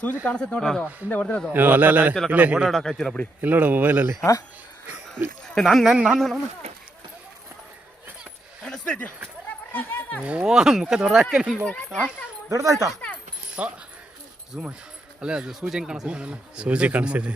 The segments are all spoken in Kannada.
ಸೂಜಿ ಕಾಣಿಸುತ್ತೆ ನೋಡ್ರಿ, ಅದು ಹಿಂದೆ ಹೊಡೆದಿರೋದು. ಇಲ್ಲ ನೋಡು ಮೊಬೈಲಲ್ಲಿ. ನಾನು ಓ ಮುಖ ದೊಡ್ಡದಾಕೆ ದೊಡ್ಡದಾಯ್ತಾ? ಝೂಮ್ ಆಯ್ತು. ಅಲ್ಲೇ ಅದು ಸೂಜಿ ಹೆಂಗೆ ಕಾಣಿಸುತ್ತೆ? ಸೂಜಿ ಕಾಣಿಸ್ತಿದೆ.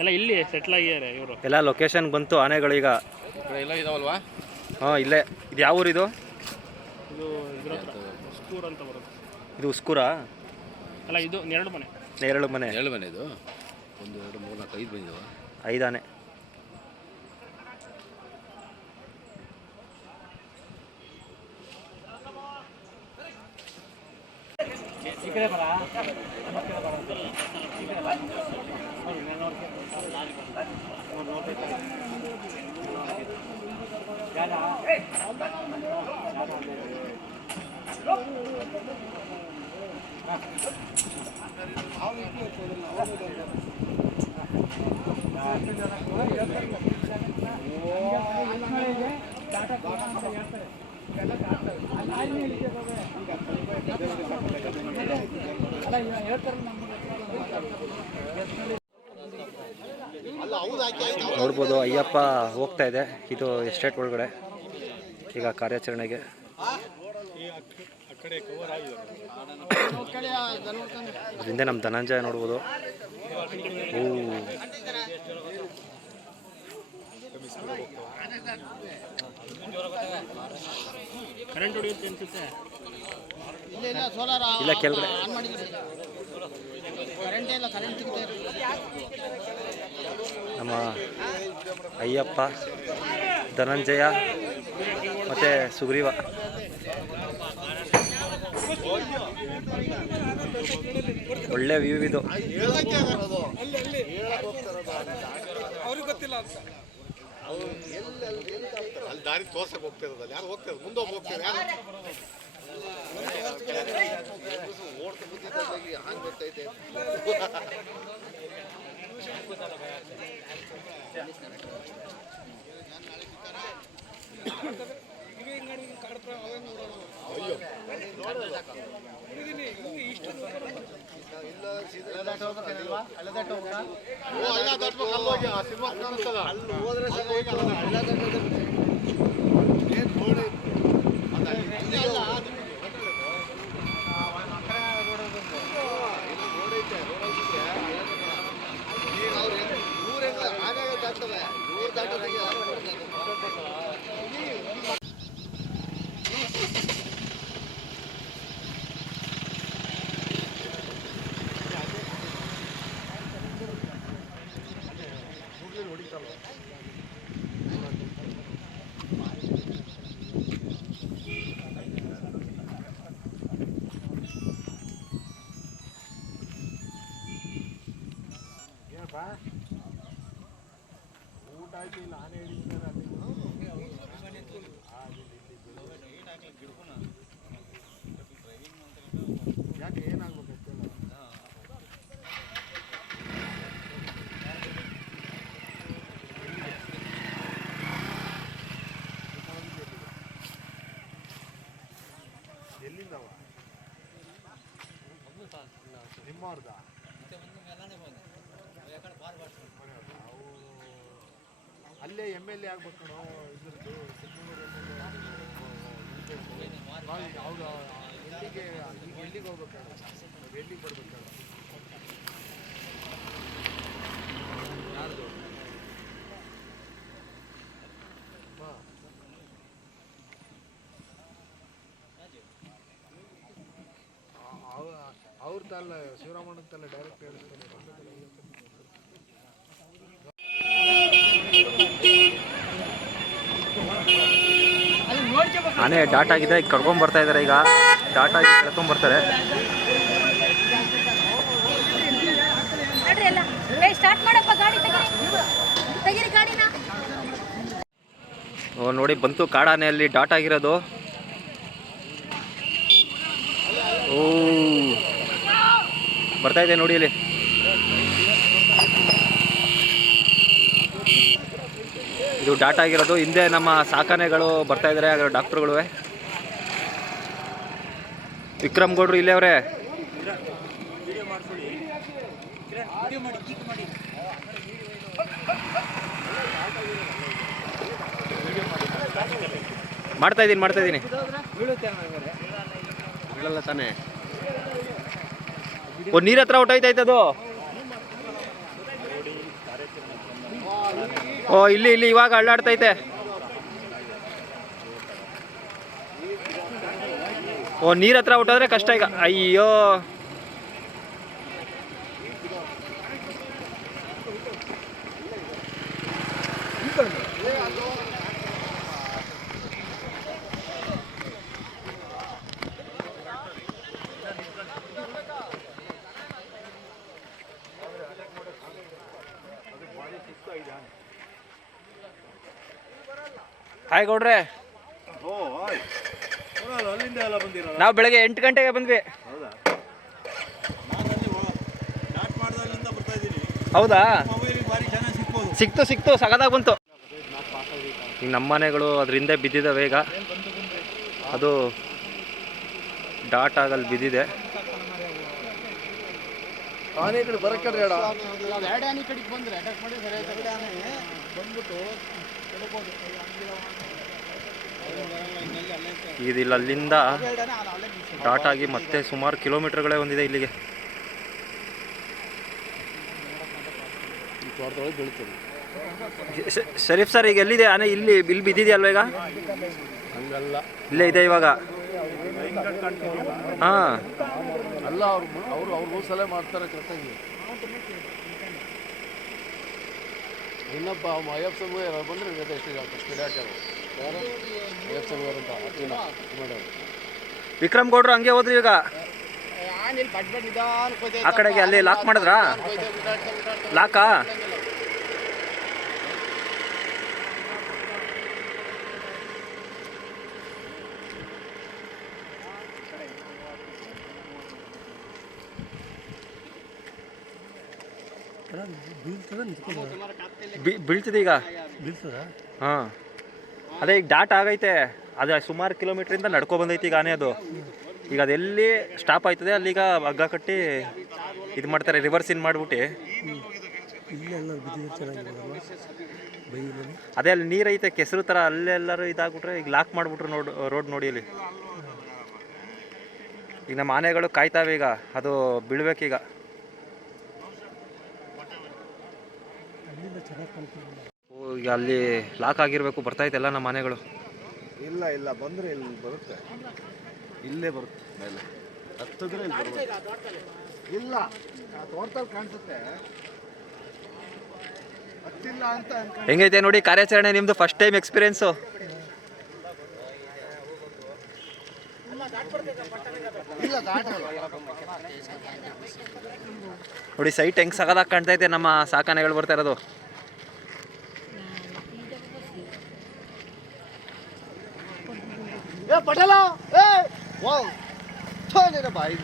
ಎಲ್ಲ ಇಲ್ಲಿ ಸೆಟ್ಲ್ ಆಗಿದ್ದಾರೆ ಇವರು. ಎಲ್ಲ ಲೊಕೇಶನ್ ಬಂತು ಆನೆಗಳೀಗ ಎಲ್ಲ ಇದಾವಲ್ವಾ? ಹಾಂ ಇಲ್ಲೇ. ಇದು ಯಾವ ಊರಿದು? ಇದು ಉಸ್ಕೂರ್ ಅಂತ ಬರುತ್ತೆ. ಇದು ಉಸ್ಕೂರಾ? ಅಲ್ಲ, ಇದು ನೇರಳು ಮನೆ. ನೇರಳು ಮನೆ. ನೇರಳು ಮನೆ ಇದು. 1 2 3 4 5 ಬಂದಿದ್ದಾವೆ. 5 ಆನೆ. ಈ ಕಡೆ ಬರ. ನೋಡ್ಬೋದು ಅಯ್ಯಪ್ಪ ಹೋಗ್ತಾ ಇದೆ. ಇದು ಎಸ್ಟೇಟ್ ಒಳಗಡೆ ಈಗ ಕಾರ್ಯಾಚರಣೆಗೆ. ಇದರಿಂದ ನಮ್ಮ ಧನಂಜಯ ನೋಡ್ಬೋದು. ಕರೆಂಟ್ ಹೊಡೆಯುತ್ತೆ ಅನ್ಸುತ್ತೆ. ಇಲ್ಲ ಕೆಳಗಡೆ ನಮ್ಮ ಅಯ್ಯಪ್ಪ, ಧನಂಜಯ ಮತ್ತು ಸುಗ್ರೀವ. ಒಳ್ಳೆ ವ್ಯೂ ಇದು. ಅವ್ರಿಗೆ ಗೊತ್ತಿಲ್ಲ ಅಂತ ಅಲ್ಲಿ ದಾರಿ ತೋರ್ಸಕ್ಕೆ ಹೋಗ್ತಿರೋದು. ಯಾರು ಹೋಗ್ತಾರೆ ಮುಂದೆ ಹೋಗ್ತಾರೆ ಯಾರು ಓಡ್ತಾ ಬುದ್ಧಿದ್ದಾಗಿ ಹಾಂಗೆ ಗೊತ್ತೈತೆ. ಅಯ್ಯೋ ಅಲ್ಲೇ MLA ಆಗ್ಬೇಕು ಕಣೋ ಇದ್ರದ್ದು ಅವ್ರು ಎಲ್ಲಿಗೆ ಎಲ್ಲಿಗೆ ಹೋಗ್ಬೇಕು ಎಲ್ಲಿಗೆ ಬರ್ಬೇಕು ಯಾರ್ದು ಅವ್ರ ತಲ್ಲ ಶಿವರಾಮಣ್ಣನ ತಲ್ಲ ಡೈರೆಕ್ಟ್ ಹೇಳ್ತಾರೆ. ಆನೆ ಡಾಟ್ ಆಗಿದೆ, ಈಗ ಕರ್ಕೊಂಡ್ ಬರ್ತಾ ಇದಾರೆ. ಈಗ ಡಾಟ್ ಆಗಿ ಕರ್ಕೊಂಡ್ ಬರ್ತಾರೆ. ಓ ನೋಡಿ ಬಂತು ಕಾಡಾನೆಯಲ್ಲಿ ಡಾಟ್ ಆಗಿರೋದು. ಓ ಬರ್ತಾ ಇದೆ ನೋಡಿ ಇಲ್ಲಿ. ಇದು ಡಾಟ್ ಆಗಿರೋದು. ಹಿಂದೆ ನಮ್ಮ ಸಾಕಾನೆಗಳು ಬರ್ತಾ ಇದ್ದಾರೆ, ಡಾಕ್ಟ್ರುಗಳು. ವಿಕ್ರಮ್ ಗೌಡ್ರು ಇಲ್ಲೇ ಅವರೇ. ಮಾಡ್ತಾ ಇದ್ದೀನಿ ಬೀಳಲ್ಲ ತಾನೇ. ಓ ನೀರ್ ಹತ್ರ ಹೊಟ್ಟೋಯ್ತಾಯ್ತು ಅದು. ಓ ಇಲ್ಲಿ ಇವಾಗ ಅಳ್ಳಾಡ್ತೈತೆ. ಓ ನೀರ್ ಹತ್ರ ಹೊಟ್ಟೋದ್ರೆ ಕಷ್ಟ ಈಗ. ಅಯ್ಯೋ ಹಾಯ್ ಗೌಡ್ರೆ. ನಾವು ಬೆಳಗ್ಗೆ 8 ಗಂಟೆಗೆ ಬಂದ್ವಿ. ಹೌದಾ? ಸಿಕ್ತು ಸಗದಾಗಿ ಬಂತು. ಈಗ ನಮ್ಮ ಮನೆಗಳು ಅದರಿಂದ ಬಿದ್ದಿದ್ದಾವೆ. ಈಗ ಅದು ಡಾಟ್ ಆಗಲ್ಲಿ ಬಿದ್ದಿದೆ. ಆನೆಗಳು ಬರಕ್ಕೆ ಇದಿಲ್ಲ ಅಲ್ಲಿಂದ ಡಾಟ್ ಆಗಿ ಮತ್ತೆ ಸುಮಾರು ಕಿಲೋಮೀಟರ್ಗಳೇ ಬಂದಿದೆ ಇಲ್ಲಿಗೆ. ಶರೀಫ್ ಸರ್ ಈಗ ಎಲ್ಲಿದೆ ಆನೆ? ಇಲ್ಲಿ ಬಿದ್ದಿದೆಯಲ್ವ ಈಗ? ಹಂಗಲ್ಲ, ಇಲ್ಲೇ ಇದೆ ಇವಾಗ. ಹಾಂ ಅಲ್ಲ, ಅವ್ರು ಸಲ ಮಾಡ್ತಾರೆ ಕರೆಕ್ಟಾಗಿ. ಇನ್ನೊಬ್ಬ ಅಯ್ಯಪ್ಪ ಸಂಘ ಬಂದ್ರೆ ಎಷ್ಟು ಸ್ಪೀಡ್ ಹಾಕ್ಯಾರ ಯಾರು ಅಯ್ಯಪ್ಪ ಸಂಘ ಅಂತ ವಿಕ್ರಮ್ ಗೌಡ್ರು ಹಂಗೆ ಹೋದ್ರಿ ಈಗ ಆ ಕಡೆಗೆ. ಅಲ್ಲಿ ಲಾಕ್ ಮಾಡಿದ್ರಾ? ಲಾಕಾ? ಬೀಳ್ತದೆ ಈಗ. ಹಾಂ ಅದೇ ಈಗ ಡಾಟ್ ಆಗೈತೆ. ಅದು ಸುಮಾರು ಕಿಲೋಮೀಟ್ರಿಂದ ನಡ್ಕೊ ಬಂದೈತಿ ಈಗ ಆನೆ. ಅದು ಈಗ ಅದೆಲ್ಲಿ ಸ್ಟಾಪ್ ಆಯ್ತದೆ ಅಲ್ಲಿಗ ಹಗ್ಗ ಕಟ್ಟಿ ಇದು ಮಾಡ್ತಾರೆ, ರಿವರ್ಸ್ ಇನ್ ಮಾಡಿಬಿಟ್ಟು. ಅದೇ ಅಲ್ಲಿ ನೀರೈತೆ ಕೆಸರು ಥರ, ಅಲ್ಲೆಲ್ಲರೂ ಇದಾಗ್ಬಿಟ್ರೆ ಈಗ ಲಾಕ್ ಮಾಡಿಬಿಟ್ರು ರೋಡ್ ನೋಡಿ ಅಲ್ಲಿ. ಈಗ ನಮ್ಮ ಆನೆಗಳು ಕಾಯ್ತಾವೆ, ಈಗ ಅದು ಬೀಳ್ಬೇಕೀಗ. ಈಗ ಅಲ್ಲಿ ಲಾಕ್ ಆಗಿರ್ಬೇಕು, ಬರ್ತಾಯ್ತೆಲ್ಲ ನಮ್ಮ ಆನೆಗಳು. ಇಲ್ಲ ಇಲ್ಲ ಬಂದ್ರೆ ಇಲ್ಲಿ ಬರುತ್ತೆ, ಇಲ್ಲೇ ಬರುತ್ತೆ ಮೇಲೆ ಹತ್ತಿದ್ರೆ ಇಲ್ಲಿ ಬರುತ್ತೆ. ಇಲ್ಲ ತೋಟದಲ್ಲಿ ಕಾಣಿಸುತ್ತೆ, ಹತ್ತಿಲ್ಲ ಅಂತ ಅನ್ಕೊಂಡು. ಹೆಂಗೈತೆ ನೋಡಿ ಕಾರ್ಯಾಚರಣೆ ನಿಮ್ಮದು, ಫಸ್ಟ್ ಟೈಮ್ ಎಕ್ಸ್ಪೀರಿಯೆನ್ಸು. ಇಲ್ಲ ದಾಟಲ್ಲ. ನೋಡಿ ಸೈಟ್ ಹೆಂಗೆ ಸಗದಾಗಿ ಕಾಣ್ತೈತೆ, ನಮ್ಮ ಸಾಕಾನೆಗಳು ಬರ್ತಾ ಇರೋದು. ಪಟೇಲ ವಾವ್ ಛೋನೇನ ಬಾಯಿ.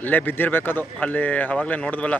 ಅಲ್ಲೇ ಬಿದ್ದಿರ್ಬೇಕದು, ಅಲ್ಲಿ ಅವಾಗಲೇ ನೋಡಿದ್ವಲ್ಲ.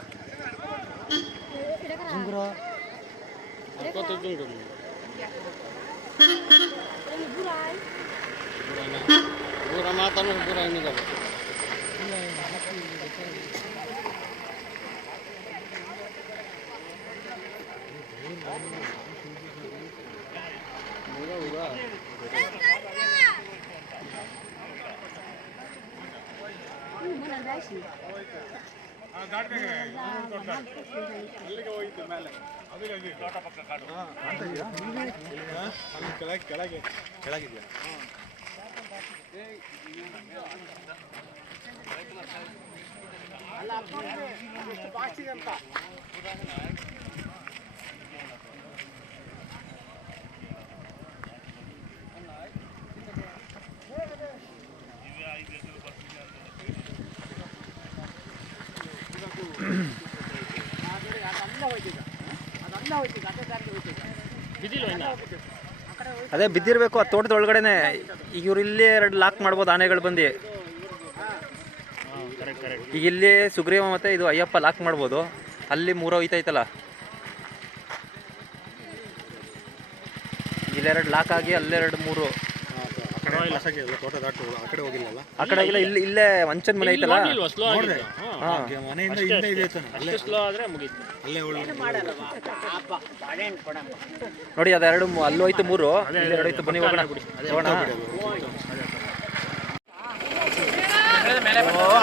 ಕೆಳಗಿದ್ಯಾ ಅದೇ ಬಿದ್ದಿರಬೇಕು ಆ ತೋಟದ ಒಳಗಡೆನೆ. ಈಗ ಇವ್ರು ಇಲ್ಲಿ 2 ಲಾಕ್ ಮಾಡ್ಬೋದು ಆನೆಗಳು ಬಂದು. ಈಗ ಇಲ್ಲಿ ಸುಗ್ರೀವ ಮತ್ತು ಇದು ಅಯ್ಯಪ್ಪ ಲಾಕ್ ಮಾಡ್ಬೋದು, ಅಲ್ಲಿ 3 ಹೋಯ್ತೈತಲ್ಲ. ಇಲ್ಲೆರಡು ಲಾಕ್ ಆಗಿ ಅಲ್ಲೆರಡು 3 ತೋಟ ದಾಟು ಆ ಕಡೆ ಹೋಗಿಲ್ಲಲ್ಲ. ಆ ಕಡೆ ಹೋಗಿಲ್ಲ. ಇಲ್ಲೇ ಮಂಚದ ಮನೆ ಐತಲ್ಲ, ಮನೆಯಿಂದ ಹಿಂದೆ ಇದೆ ಅಲ್ಲೇ ನೋಡಿ ಅದೆರಡು ಅಲ್ಲೂ ಹೋಯ್ತು 3, ಇಲ್ಲೆರಡು ಹೋಯ್ತು. ಬನ್ನಿ ಹೋಗೋಣ ಹೋಗೋಣ.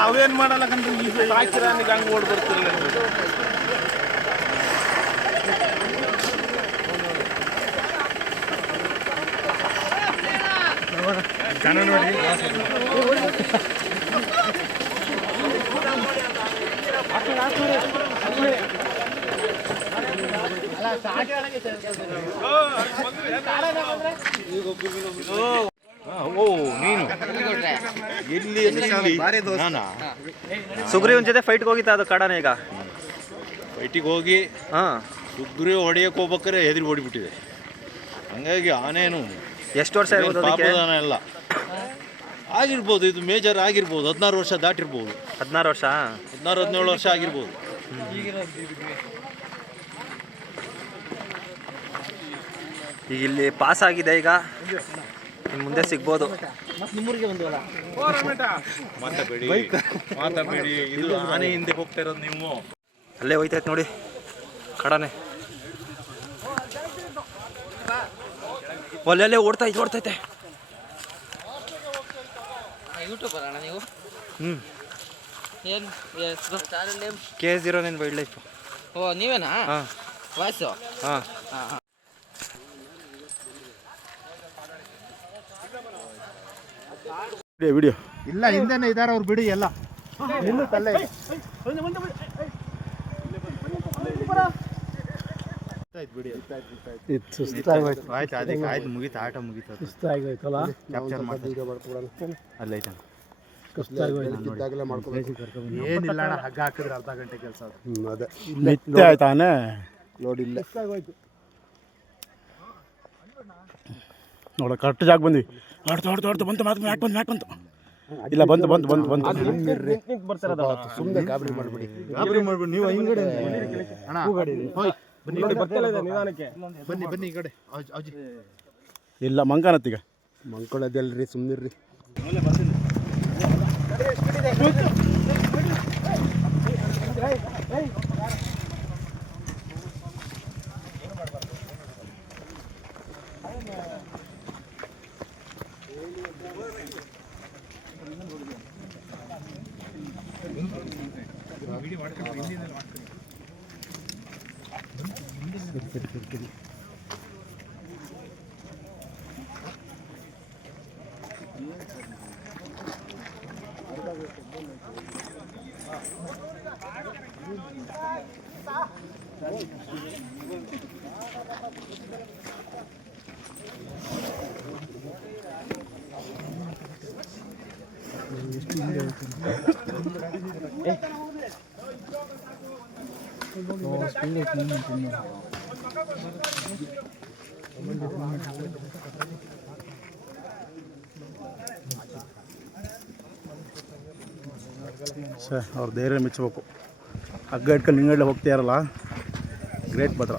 ಅವೇನ್ ಮಾಡಲ್ಲ ಕಂಡ್ರಿ, ಹಾಕಿರಾನಿಗೆ ಹಂಗೆ ಓಡ್ ಬರ್ತಿರಲ್ಲ. ಜನ ನೋಡಿ ನೀನು ಎಲ್ಲಿ ಸುಗ್ರೀವನ್ ಜೊತೆ ಫೈಟ್ಗೆ ಹೋಗಿತ್ತ ಅದು ಕಾಡಾನೆ. ಈಗ ಫೈಟಿಗೆ ಹೋಗಿ ಸುಗ್ರೀವ ಹೊಡೆಯಕ್ಕೆ ಹೋಗ್ಬೇಕಾರೆ ಹೆದರಿ ಓಡಿಬಿಟ್ಟಿದೆ. ಹಂಗಾಗಿ ಆನೇನು ಎಷ್ಟು ವರ್ಷ ಇರ್ಬೋದು ಅದಕ್ಕೆ? ಪಾಪದಾನ ಎಲ್ಲ ಆಗಿರ್ಬೋದು, ಇದು ಮೇಜರ್ ಆಗಿರ್ಬೋದು, 16 ವರ್ಷ ದಾಟಿರ್ಬೋದು. 16 ವರ್ಷ 16-17 ವರ್ಷ ಆಗಿರ್ಬೋದು. ಈಗ ಇಲ್ಲಿ ಪಾಸ್ ಆಗಿದೆ, ಈಗ ಇನ್ನು ಮುಂದೆ ಸಿಗ್ಬೋದು. ಮಾತಾಡಬೇಡಿ, ಇದು ಆನೆ ಹಿಂದೆ ಹೋಗ್ತಾ ಇರೋದು ನೀವು. ಅಲ್ಲೇ ಹೋಯ್ತೈತೆ ನೋಡಿ ಕಡಾನೆ, ಒಲ್ಲೆಲ್ಲೇ ಓಡ್ತೈತೆ. ಯೂಟ್ಯೂಬರ್ ಅಣ್ಣ ನೀವು? ಏನು channel name? KS09 wild life. ಓ ನೀವೇನಾ? ಹಾಂ ವಾಯ್ಸು? ಹಾಂ. ವಿಡಿಯೋ ಇಲ್ಲ, ಹಿಂದೆನೇ ಇದಾರೆ ಅವ್ರು, ಬಿಡಿ ಎಲ್ಲ ನಿಲ್ಲುತ್ತಲ್ಲೇ. ಆಯ್ತು ಅದಕ್ಕೆ ಆಯ್ತು, ಮುಗೀತು, ಆಟ ಮುಗೀತು. ಸುಸ್ತಾಗೋಯ್ತಲ್ಲ, ಕ್ಯಾಪ್ಚರ್ ಮಾಡ್ತಾರೆ ಅಲ್ಲೈತೆ. ಏನಿಲ್ಲ ಅಣ್ಣ, ಹಗ್ಗ ಹಾಕಿದ್ರೆ ಅರ್ಧ ಗಂಟೆ ಕೆಲಸ. ಅದೇ ನಿತ್ಯ ಆಯ್ತಾನೆ ಲೋಡ್ ಇಲ್ಲ. ನೋಡ ಕರೆಕ್ಟ್ ಜಾಗ ಬಂದ್ವಿ. ಆಡ್ತು ಬಂತು, ಮ್ಯಾಕ್ ಬಂತು. ಇಲ್ಲ ಬಂತು ಬಂತು ಬಂತು ಬಂತು ಸುಮ್ಮನೆ ಗಾಬರಿ ಮಾಡಬೇಡಿ. ಗಾಬರಿ ಮಾಡ್ಬಿಡಿ ನೀವು ಹಿಂಗಡೆ ಅಣ್ಣ ಬನ್ನಿ ಬನ್ನಿ ಈ ಕಡೆ ಇಲ್ಲ ಮಂಕನತ್ತೀಗ ಮಂಕೊಳ್ಳೋದಲ್ರಿ, ಸುಮ್ಮನಿರ್ರಿ. ಸರ್ ಅವ್ರ ಧೈರ್ಯ ಮೆಚ್ಚಬೇಕು. ಹಗ್ಗ ಇಟ್ಕೊಂಡು ಹಿಂಗಡೆ ಹೋಗ್ತಾರಲ್ಲ, ಗ್ರೇಟ್ ಭದ್ರ.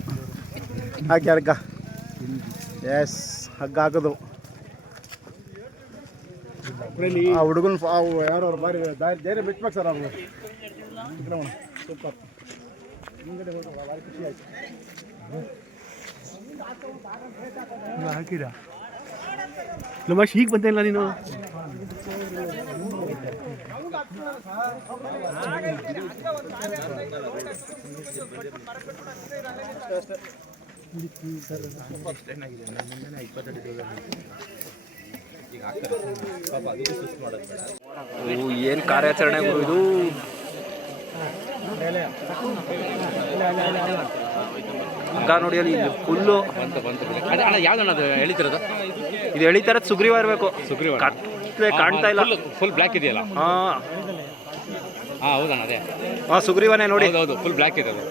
ಹಾಕಿ ಹಗ್ಗ. ಎಸ್, ಹಗ್ಗ ಹಾಕೋದು ಆ ಹುಡುಗನ ಯಾರು ಅವ್ರು ಬಾರಿ ಧೈರ್ಯ ಮೆಚ್ಚಬೇಕು ಸರ್ ಅವ್ರು. ಸೂಪರ್. ಹಿಂಗಡೆ ಹೋಗಿ ಭಾರಿ ಖುಷಿ ಆಯ್ತು. ಹಾಕಿದ ನಮ್ಮ ಈಗ ಬಂದಿಲ್ಲ ನೀನು. ಏನು ಕಾರ್ಯಾಚರಣೆ ಗುರು ಇದು. ಹಗ್ಗ ನೋಡಿ ಅಲ್ಲಿ ಫುಲ್ಲು ಯಾವ್ದಣ್ಣ ಅದು ಎಳಿತಿರೋದು? ಇದು ಎಳಿತಾರದು ಸುಗ್ರೀವ ಇರಬೇಕು. ಸುಗ್ರೀವ ಕಾಣ್ತಾ ಇಲ್ಲ. ಫುಲ್ ಬ್ಲ್ಯಾಕ್ ಇದೆಯಲ್ಲ? ಹಾಂ ಹೌದಣ್ಣ, ಅದೇ. ಹಾಂ ಸುಗ್ರೀವನೇ ನೋಡಿ. ಹೌದು, ಫುಲ್ ಬ್ಲ್ಯಾಕ್ ಇದೆ ಅದು.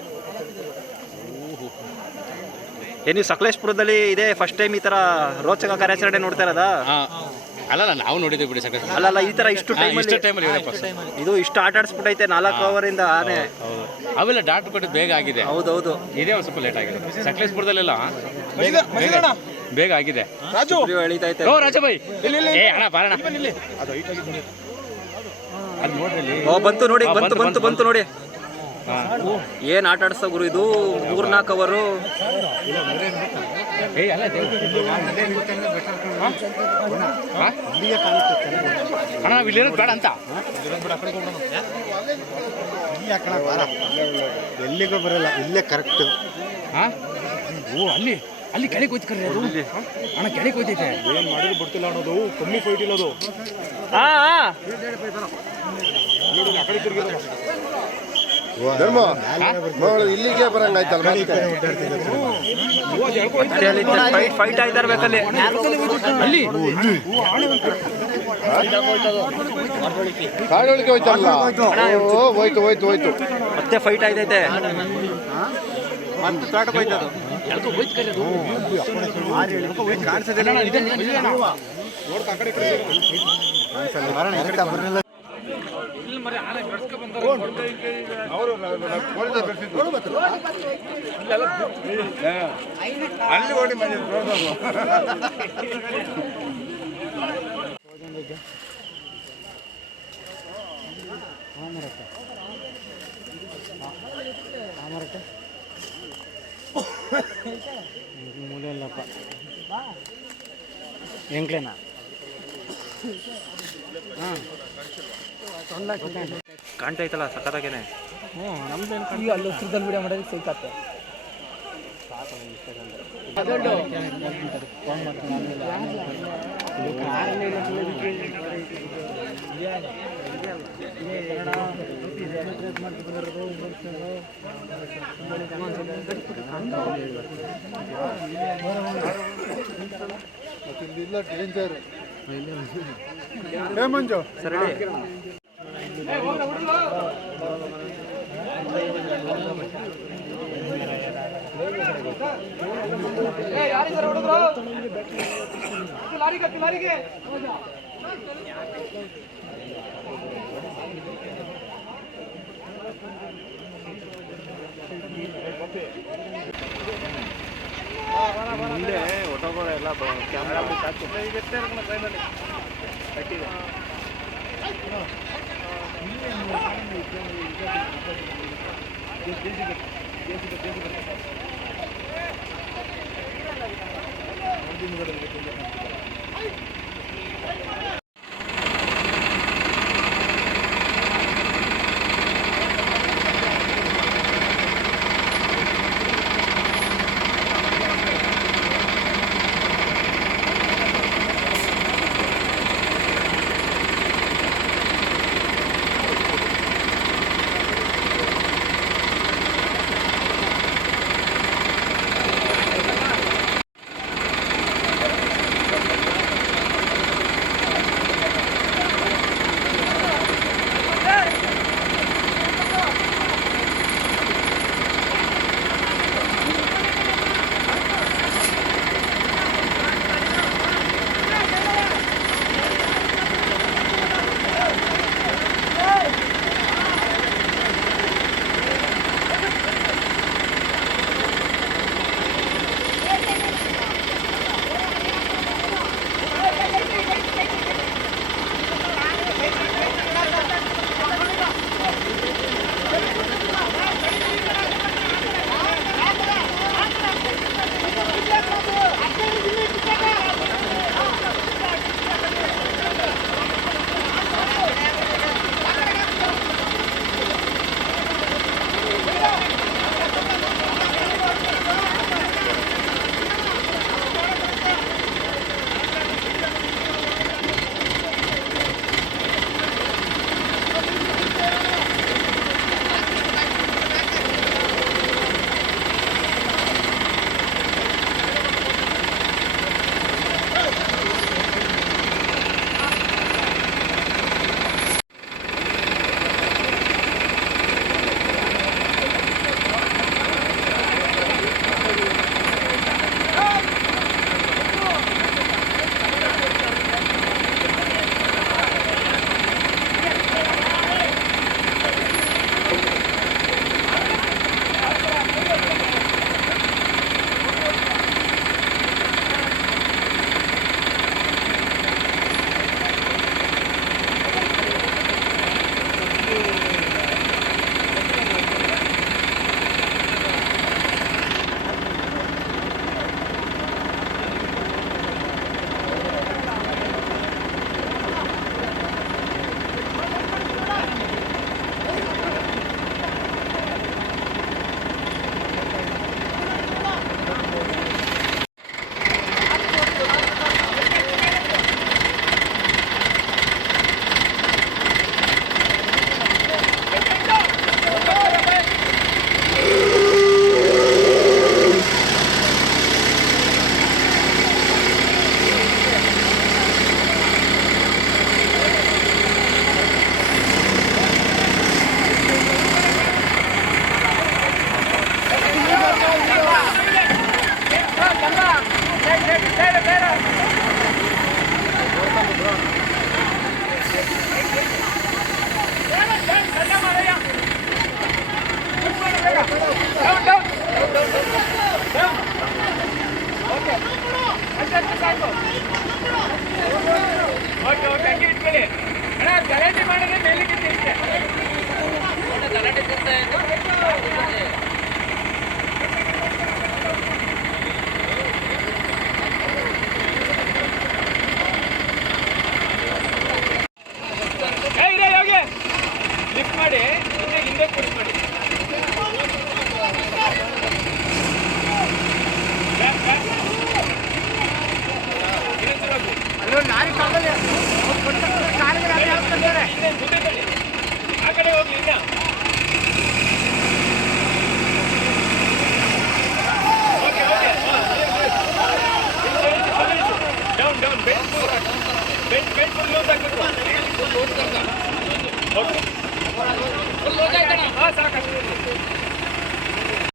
ನೀವು ಸಕಲೇಶ್ಪುರದಲ್ಲಿ ಇದೆ ಫಸ್ಟ್ ಟೈಮ್ ಈ ಥರ ರೋಚಕ ಕಾರ್ಯಾಚರಣೆ ನೋಡ್ತಾ ಇರೋದಾ? ಅಲ್ಲ, ನಾವು ನೋಡಿದ್ದೀವಿ ಬಿಡಿ ಸಕಲೇಶ್ಪುರ. ಅಲ್ಲಲ್ಲ, ಈ ಥರ ಇಷ್ಟು ಟೈಮಲ್ಲಿ ಇದು ಇಷ್ಟು ಆಟ ಆಡಿಸ್ಬಿಟ್ಟೈತೆ 4 ಅವರಿಂದ ಆನೆ. ಅವೆಲ್ಲ ಡಾಕ್ಟರ್ ಕೊಟ್ಟು ಬೇಗ ಆಗಿದೆ. ಹೌದೌದು, ಇದೇ ಒಂದು ಸ್ವಲ್ಪ ಲೇಟ್ ಆಗಿದೆ. ಸಕಲೇಶ್ಪುರದಲ್ಲೆಲ್ಲ ಬೇಗ ಆಗಿದೆ. ಸುಗ್ರೀವ ಎಳಿತೈತೆ. ಓ ರಾಜಭಾಯ್, ಏ ಅಣ್ಣ ಬಾರಣ. ಓ ಬಂತು ನೋಡಿ, ಬಂತು ಬಂತು ಬಂತು ನೋಡಿ. ಏನು ಆಟ ಆಡಿಸ್ತಾ ಗುರು ಇದು. 3-4 ಅವರು. ಅಣ್ಣ ಇಲ್ಲಿರೋದು ಬೇಡ ಅಂತ. ಎಲ್ಲಿಗೂ ಬರಲ್ಲ, ಇಲ್ಲೇ ಕರೆಕ್ಟ್. ಹಾಂ, ಓ ಅಲ್ಲಿ ಅಲ್ಲಿ ಕೆಳಗೆ ಹೋಯ್ತು ಅದು. ಅಣ್ಣ ಕೆಳಗೆ ಹೋಯ್ತೈತೆ. ಏನು ಮಾಡಿದ್ರು ಬಿಡ್ತಿಲ್ಲ ಅನ್ನೋದು, ಕಮ್ಮಿ ಫೈಟ್ ಇಲ್ಲದು. ಇಲ್ಲಿಗೆ ಬರಂಗಾಯ್ತಲ್ಲ. ಫೈಟ್ ಆಯ್ತಾ ಇರ್ಬೇಕಲ್ಲಿ. ಅಲ್ಲಿ ಕಾಡೊಳಗೆ ಹೋಯ್ತಲ್ಲ. ಹೋಯ್ತು ಹೋಯ್ತು ಹೋಯ್ತು. ಮತ್ತೆ ಫೈಟ್ ಆಯ್ತೈತೆ. ಅಲ್ಲಿ ಓಡಿ ಬಂದಿದ್ದು ಮೂಲೆಯಲ್ಲಪ್ಪ ಎಂಕ್ಲೇನಾ? ಕಾಣ್ತೈತಲ್ಲ ಸಖತ್ತಾಗೇನೆ. ಈಗ ಅಲ್ಲಿ ಚಿತ್ರದಲ್ಲಿ ವಿಡಿಯೋ ಮಾಡೋದಕ್ಕೆ ಸಿಗ್ತತ್ತೆ. ಡೇಂಜರ್. ಮಂಜು ಸರಿ ಲಾರಿಗೆ ಮುಂದೆ ಹೊಟ್ಟೋಗೋರೆಲ್ಲ ಕ್ಯಾಮ್ರಾ ಗಲಾಟೆ ಮಾಡಿದ್ರೆ ಮೇಲಿಗೆ ಗಲಾಟೆ ಲಿಫ್ಟ್ ಮಾಡಿ ಹಿಂದೆ ಪುಷ್ ಮಾಡಿ ಆ ಕಡೆ ಹೋಗ್ಲಿ ಇಲ್ಲ down down bench full loose ಆಗ್ಬೇಕು ಫುಲ್ ಲೂಸ್ ಆಯ್ತಣ್ಣ. ಹಾಂ ಸಾಕಷ್ಟು